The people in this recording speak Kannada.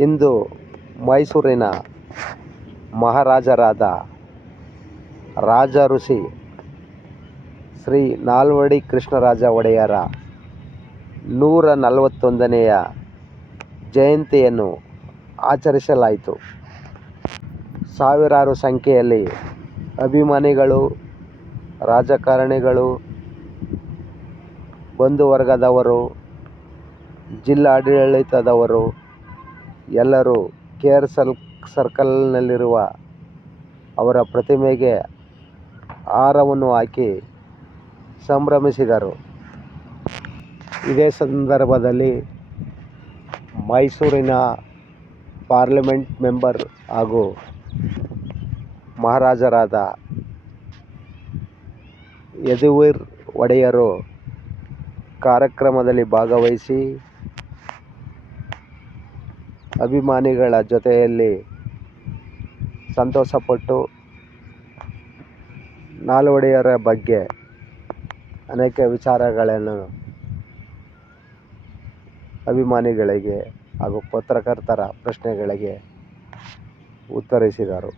ಇಂದು ಮೈಸೂರಿನ ಮಹಾರಾಜರಾದ ರಾಜ ಋಷಿ ಶ್ರೀ ನಾಲ್ವಡಿ ಕೃಷ್ಣರಾಜ ಒಡೆಯರ ನೂರ ನಲವತ್ತೊಂದನೆಯ ಜಯಂತಿಯನ್ನು ಆಚರಿಸಲಾಯಿತು. ಸಾವಿರಾರು ಸಂಖ್ಯೆಯಲ್ಲಿ ಅಭಿಮಾನಿಗಳು, ರಾಜಕಾರಣಿಗಳು, ಬಂಧುವರ್ಗದವರು, ಜಿಲ್ಲಾಡಳಿತದವರು ಎಲ್ಲರೂ ಕೆ ಆರ್ ಸಲ್, ಸರ್ಕಲ್ನಲ್ಲಿರುವ ಅವರ ಪ್ರತಿಮೆಗೆ ಹಾರವನ್ನು ಹಾಕಿ ಸಂಭ್ರಮಿಸಿದರು. ಇದೇ ಸಂದರ್ಭದಲ್ಲಿ ಮೈಸೂರಿನ ಪಾರ್ಲಿಮೆಂಟ್ ಮೆಂಬರ್ ಹಾಗೂ ಮಹಾರಾಜರಾದ ಯದುವೀರ್ ಒಡೆಯರು ಕಾರ್ಯಕ್ರಮದಲ್ಲಿ ಭಾಗವಹಿಸಿ ಅಭಿಮಾನಿಗಳ ಜೊತೆಯಲ್ಲಿ ಸಂತೋಷಪಟ್ಟು ನಾಲ್ವಡಿಯರ ಬಗ್ಗೆ ಅನೇಕ ವಿಚಾರಗಳನ್ನು ಅಭಿಮಾನಿಗಳಿಗೆ ಹಾಗೂ ಪತ್ರಕರ್ತರ ಪ್ರಶ್ನೆಗಳಿಗೆ ಉತ್ತರಿಸಿದರು.